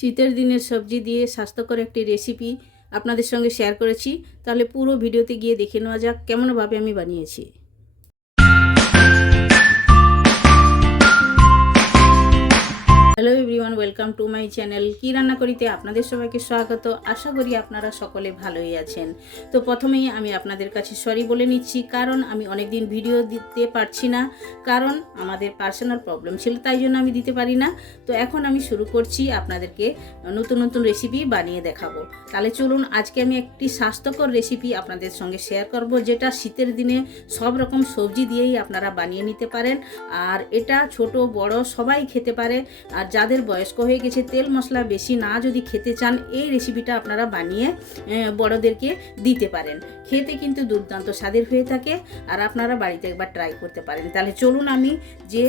শীতের দিনের সবজি দিয়ে স্বাস্থ্যকর একটি রেসিপি আপনাদের সঙ্গে শেয়ার করেছি। তাহলে পুরো ভিডিওতে গিয়ে দেখে নেওয়া যাক, কেমনভাবে আমি বানিয়েছি। Hello everyone welcome to my channel কি রান্না করিতে আপনাদের সবাইকে স্বাগত। আশা করি আপনারা সকলে ভালোই আছেন। তো প্রথমেই আমি আপনাদের কাছে সরি বলে নিচ্ছি, কারণ আমি অনেকদিন ভিডিও দিতে পারছি না, কারণ আমাদের পার্সোনাল প্রবলেম ছিল, তাই জন্য আমি দিতে পারি না। তো এখন আমি শুরু করছি আপনাদেরকে নতুন নতুন রেসিপি বানিয়ে দেখাবো। তাহলে চলুন, আজকে আমি একটি স্বাস্থ্যকর রেসিপি আপনাদের সঙ্গে শেয়ার করব, যেটা শীতের দিনে সব রকম সবজি দিয়েই আপনারা বানিয়ে নিতে পারেন। আর এটা ছোট, বড়, সবাই খেতে পারে। আর যাদের বয়স্ক হয়ে গেছে, তেল মশলা বেশি না যদি খেতে চান, এই রেসিপিটা আপনারা বানিয়ে বড়দেরকে দিতে পারেন। খেতে কিন্তু দুর্দান্ত স্বাদের হয়ে থাকে আর আপনারা বাড়িতে একবার ট্রাই করতে পারেন। তাহলে চলুন আমি যে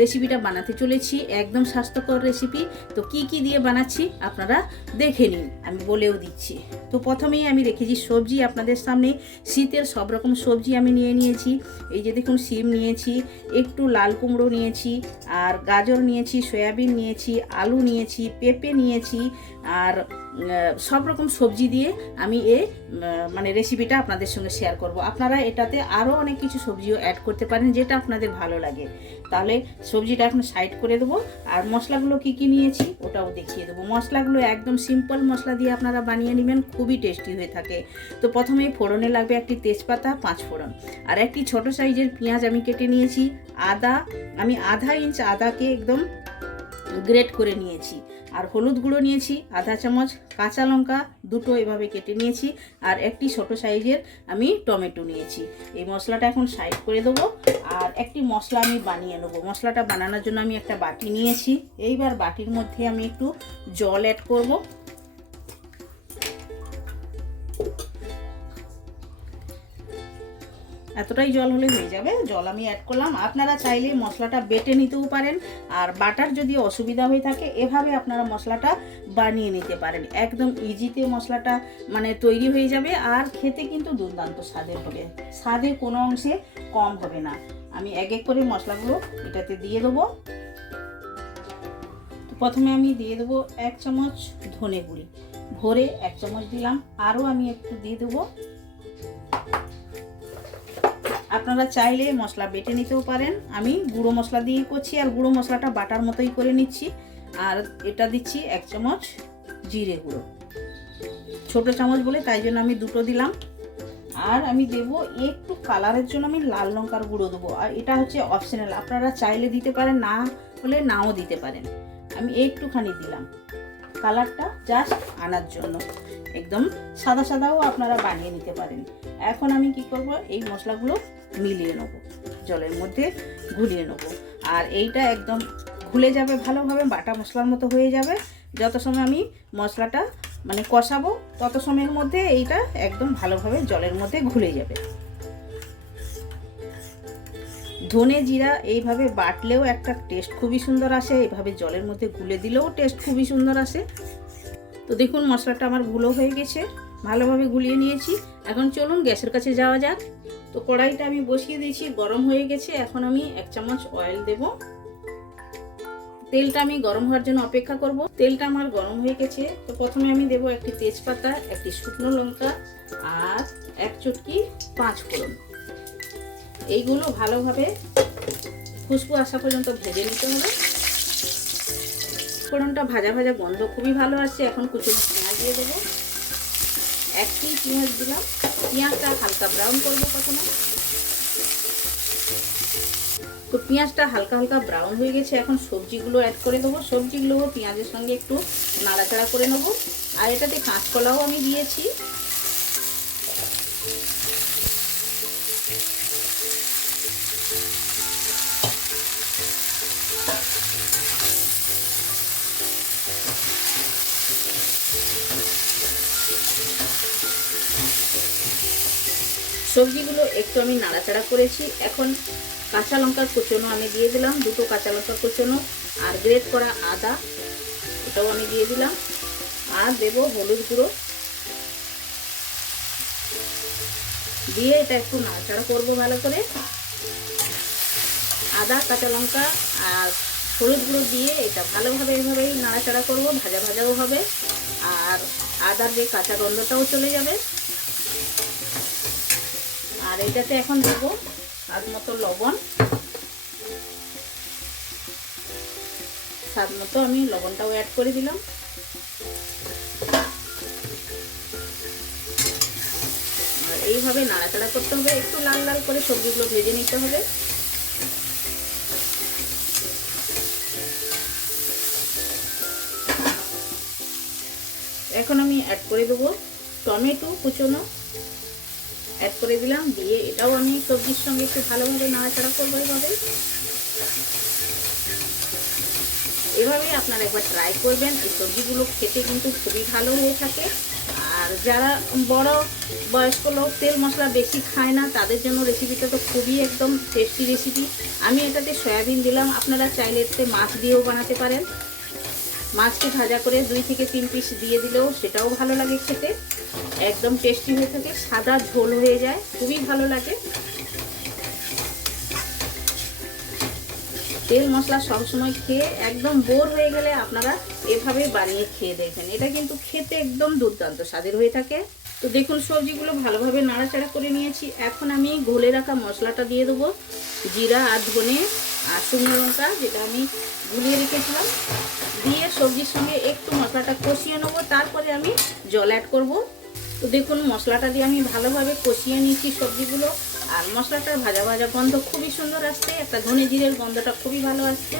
রেসিপিটা বানাতে চলেছি, একদম স্বাস্থ্যকর রেসিপি তো কি কি দিয়ে বানাচ্ছি আপনারা দেখে নিন, আমি বলেও দিচ্ছি। তো প্রথমেই আমি রেখেছি সবজি, আপনাদের সামনে শীতের সব রকম সবজি আমি নিয়ে নিয়েছি। এই যে দেখুন সিম নিয়েছি, একটু লাল কুমড়ো নিয়েছি, আর গাজর নিয়েছি, সয়াবিন নিয়েছি, আলু নিয়েছি, পেঁপে নিয়েছি আর সব রকম সবজি দিয়ে আমি এ মানে রেসিপিটা আপনাদের সঙ্গে শেয়ার করব। আপনারা এটাতে আরও অনেক কিছু সবজিও অ্যাড করতে পারেন যেটা আপনাদের ভালো লাগে। তাহলে সবজিটা এখন সাইড করে দেবো আর মশলাগুলো কি কি নিয়েছি ওটাও দেখিয়ে দেবো। মশলাগুলো একদম সিম্পল মশলা দিয়ে আপনারা বানিয়ে নেবেন, খুবই টেস্টি হয়ে থাকে। তো প্রথমেই ফোড়নে লাগবে একটি তেজপাতা, পাঁচ ফোড়ন। আর একটি ছোট সাইজের পেঁয়াজ আমি কেটে নিয়েছি, আদা, আমি আধা ইঞ্চ আদাকে একদম গ্রেট করে নিয়েছি। আর হলুদ গুঁড়ো নিয়েছি, আধা চামচ, কাঁচা লঙ্কা দুটো এভাবে কেটে নিয়েছি, আর একটি ছোট সাইজের আমি টমেটো নিয়েছি। এই মশলাটা এখন সাইড করে দেবো, আর একটি মশলা আমি বানিয়ে নেব। মশলাটা বানানোর জন্য আমি একটা বাটি নিয়েছি। এইবার বাটির মধ্যে আমি একটু জল অ্যাড করব। এতটাই জল হলে হয়ে যাবে। জল আমি অ্যাড করলাম। আপনারা চাইলে মশলাটা বেটে নিতেও পারেন। আর বাটার যদি অসুবিধা হয়ে থাকে, এভাবে আপনারা মশলাটা বানিয়ে নিতে পারেন। একদম ইজিতে মশলাটা মানে তৈরি হয়ে যাবে। আর খেতে কিন্তু দুর্দান্ত স্বাদের হবে। স্বাদে কোনো অংশে কম হবে না। আমি এক এক করে মশলাগুলো এটাতে দিয়ে দেবো। প্রথমে আমি দিয়ে দেবো এক চামচ ধনে গুঁড়ি। ভরে এক চামচ দিলাম। আরও আমি একটু দিয়ে দেবো। আপনারা চাইলে মশলা বেটে নিতেও পারেন। আমি গুঁড়ো মশলা দিয়ে করছি আর গুঁড়ো মশলাটা বাটার মতোই করে নিচ্ছি। আর এটা দিচ্ছি এক চামচ জিরে গুঁড়ো। ছোটো চামচ বলে তাই জন্য আমি দুটো দিলাম। আর আমি দেব একটু কালারের জন্য আমি লাল লঙ্কার গুঁড়ো দেবো। আর এটা হচ্ছে অপশনাল আপনারা চাইলে দিতে পারেন, না হলে নাও দিতে পারেন। আমি একটুখানি দিলাম কালারটা জাস্ট আনার জন্য। একদম সাদা সাদাও আপনারা বানিয়ে নিতে পারেন। এখন আমি কি করব, এই মশলাগুলো মিলিয়ে নেব, জলের মধ্যে গুলিয়ে নেব। আর এইটা একদম ঘুলে যাবে ভালোভাবে, বাটা মশলার মতো হয়ে যাবে। যত সময় আমি মশলাটা মানে কষাবো, তত সময়ের মধ্যে এইটা একদম ভালোভাবে জলের মধ্যে ঘুলে যাবে। ধনে জিরা এইভাবে বাটলেও একটা টেস্ট খুবই সুন্দর আসে, এইভাবে জলের মধ্যে গুলে দিলেও টেস্ট খুবই সুন্দর আসে। তো দেখুন, মশলাটা আমারগুলো হয়ে গেছে, ভালোভাবে গুলিয়ে নিয়েছি। এখন চলুন, গ্যাসের কাছে যাওয়া যাক। তো কড়াইটা আমি বসিয়ে দিয়েছি, গরম হয়ে গেছে। এখন আমি এক চামচ অয়েল দেব। তেলটা আমি গরম হওয়ার জন্য অপেক্ষা করব। তেলটা আমার গরম হয়ে গেছে। তো প্রথমে আমি দেব একটি তেজপাতা, একটি শুকনো লঙ্কা আর এক চুটকি পাঁচ ফোড়ন। এইগুলো ভালোভাবে খুশবু আসা পর্যন্ত ভেজে নিতে হবে। ফোড়নটা ভাজা ভাজা গন্ধ খুবই ভালো আসছে। এখন কুচুনো পেঁয়াজ দিয়ে দেবো। একটি পেঁয়াজ দিলাম। পেঁয়াজটা হালকা ব্রাউন করব প্রথমে। তো পেঁয়াজটা হালকা হালকা ব্রাউন হয়ে গেছে, এখন সবজিগুলো অ্যাড করে দেবো। সবজিগুলো পেঁয়াজের সঙ্গে একটু নাড়াচাড়া করে নেব। আর এটাতে কাঁচকলাও আমি দিয়েছি। সবজিগুলো একটু আমি নাড়াচাড়া করেছি। এখন কাঁচা লঙ্কার কুচনো আমি দিয়ে দিলাম, দুটো কাঁচা লঙ্কা কুচনো আর গ্রেট করা আদা, এটাও আমি দিয়ে দিলাম। আর দেব হলুদ গুঁড়ো। দিয়ে এটা একটু নাড়াচাড়া করব ভালো করে। আদা, কাঁচা লঙ্কা আর হলুদ গুঁড়ো দিয়ে এটা ভালোভাবে এইভাবেই নাড়াচাড়া করব, ভাজা ভাজাও হবে। আর আদার যে কাঁচা গন্ধটাও চলে যাবে। আর এটাতে এখন দেবো স্বাদ মতো লবণ। স্বাদ মতো আমি লবণটাও অ্যাড করে দিলাম। আর এইভাবে নাড়াচাড়া করতে হবে, একটু লাল লাল করে সবজিগুলো ভেজে নিতে হবে। এখন আমি অ্যাড করে দেবো টমেটো কুচোনো। অ্যাড করে দিলাম, দিয়ে এটাও আমি সবজির সঙ্গে একটু ভালোভাবে নাড়াচাড়া করব এভাবে। এভাবে আপনারা একবার ট্রাই করবেন। এই সবজিগুলো খেতে কিন্তু খুবই ভালো হয়ে থাকে। আর যারা বড় বয়স্ক লোক, তেল মশলা বেশি খায় না, তাদের জন্য রেসিপিটা তো খুবই একদম টেস্টি রেসিপি আমি এটাতে সয়াবিন দিলাম। আপনারা চাইলে এতে মাছ দিয়েও বানাতে পারেন। মাছকে ভাজা করে দুই থেকে তিন পিস দিয়ে দিলেও সেটাও ভালো লাগে খেতে। একদম টেস্টি হয়ে থাকে, সাদা ঝোল হয়ে যায়, খুবই ভালো লাগে। তেল মশলা সবসময় খেয়ে একদম বোর হয়ে গেলে আপনারা এভাবে বানিয়ে খেয়ে দেখবেন। এটা কিন্তু খেতে একদম দুর্দান্ত, স্বাদের হয়ে থাকে। তো দেখুন, সবজিগুলো ভালোভাবে নাড়াচাড়া করে নিয়েছি। এখন আমি ঘোলে রাখা মশলাটা দিয়ে দেবো। জিরা আর ধনে আর শুকনো লঙ্কা, যেটা আমি গুলিয়ে রেখেছিলাম। দিয়ে সবজির সঙ্গে একটু মশলাটা কষিয়ে নেব, তারপরে আমি জল অ্যাড করব। তো দেখুন, মশলাটা দিয়ে আমি ভালোভাবে কষিয়ে নিয়েছি সবজিগুলো। আর মশলাটার ভাজা ভাজা গন্ধ খুবই সুন্দর আসছে, একটা ধনে জিরের গন্ধটা খুবই ভালো আসছে।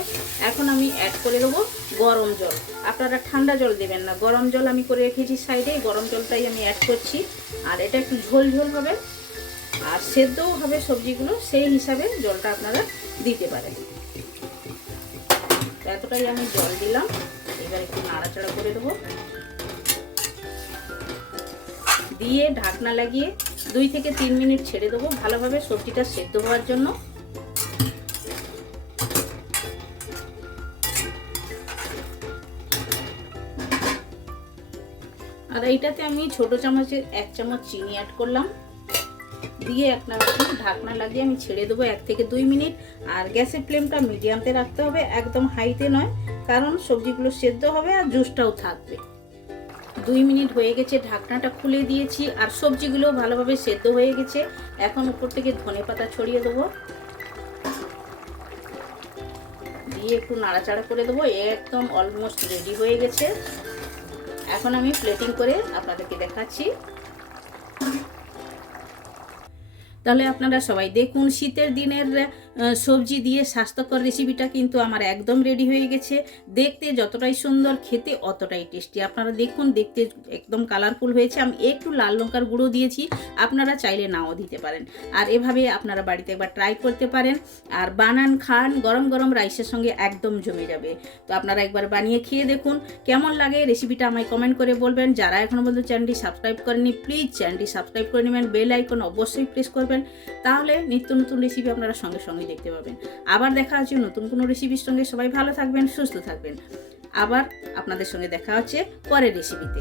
এখন আমি অ্যাড করে দেবো গরম জল। আপনারা ঠান্ডা জল দেবেন না, গরম জল আমি করে রেখেছি সাইডে, গরম জলটাই আমি অ্যাড করছি। আর এটা একটু ঝোল ঝোল হবে। আর সেদ্ধও হবে সবজিগুলো, সেই হিসাবে জলটা আপনারা দিতে পারেন। এতটাই আমি জল দিলাম। এবার একটু নাড়াচাড়া করে দেবো দিয়ে ঢাকনা লাগিয়ে দুই থেকে তিন মিনিট ছেড়ে দেবো ভালোভাবে সবজিটা সেদ্ধ হওয়ার জন্য। আর এইটাতে আমি ছোট চামচের এক চামচ চিনি অ্যাড করলাম। দিয়ে একটা ঢাকনা লাগিয়ে আমি ছেড়ে দেবো এক থেকে দুই মিনিট। আর গ্যাসের ফ্লেমটা মিডিয়ামতে রাখতে হবে, একদম হাইতে নয়, কারণ সবজিগুলো সেদ্ধ হবে আর জুসটাও থাকবে। দুই মিনিট হয়ে গেছে, ঢাকনাটা খুলে দিয়েছি, আর সবজিগুলো ভালোভাবে সেদ্ধ হয়ে গেছে। এখন উপর থেকে ধনে পাতা ছড়িয়ে দেবো। দিয়ে একটু নাড়াচাড়া করে দেবো, একদম অলমোস্ট রেডি হয়ে গেছে। এখন আমি প্লেটিং করে আপনাদেরকে দেখাচ্ছি। তাহলে আপনারা সবাই দেখুন শীতের দিনের সবজি দিয়ে স্বাস্থ্যকর রেসিপিটা কিন্তু আমার একদম রেডি হয়ে গেছে। দেখতে যতটাই সুন্দর, খেতে অতটাই টেস্টি আপনারা দেখুন, দেখতে একদম কালারফুল হয়েছে। আমি একটু লাল লঙ্কার গুঁড়ো দিয়েছি, আপনারা চাইলে নাও দিতে পারেন। আর এভাবে আপনারা বাড়িতে একবার ট্রাই করতে পারেন। আর বানান, খান, গরম গরম রাইসের সঙ্গে একদম জমে যাবে। তো আপনারা একবার বানিয়ে খেয়ে দেখুন, কেমন লাগে রেসিপিটা আমায় কমেন্ট করে বলবেন। যারা এখনও পর্যন্ত চ্যানেলটি সাবস্ক্রাইব করেনি প্লিজ চ্যানেলটি সাবস্ক্রাইব করে নেবেন। বেল আইকন অবশ্যই প্রেস করবেন। তাহলে নিত্য নতুন রেসিপি আপনারা সঙ্গে সঙ্গে দেখতে পাবেন। আবার দেখা হচ্ছে নতুন কোনো রেসিপির সঙ্গে। সবাই ভালো থাকবেন, সুস্থ থাকবেন। আবার আপনাদের সঙ্গে দেখা হচ্ছে পরের রেসিপিতে